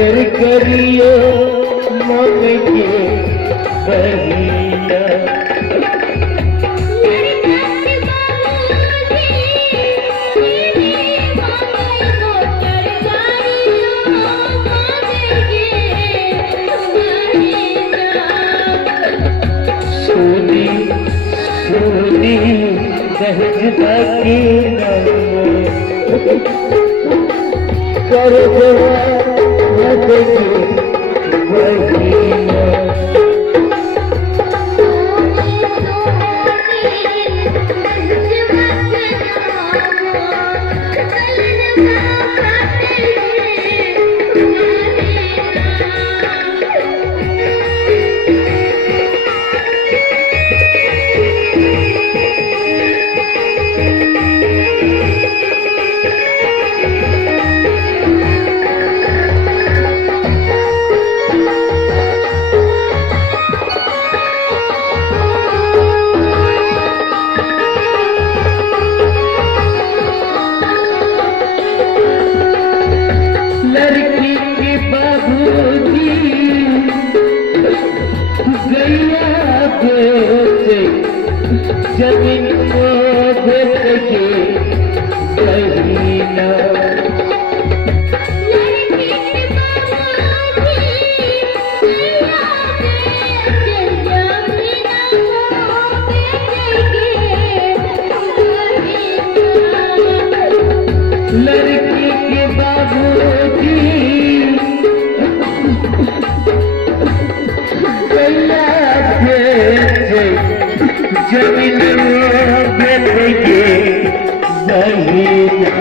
कर करियो मन के बहिया सोनी सोनी सहजता की कर लड़की के बाबूजी गैया बेचे जमीन को बेच के बहिना लड़की के बाबूजी गैया बेचे जमीन बेच के बहिना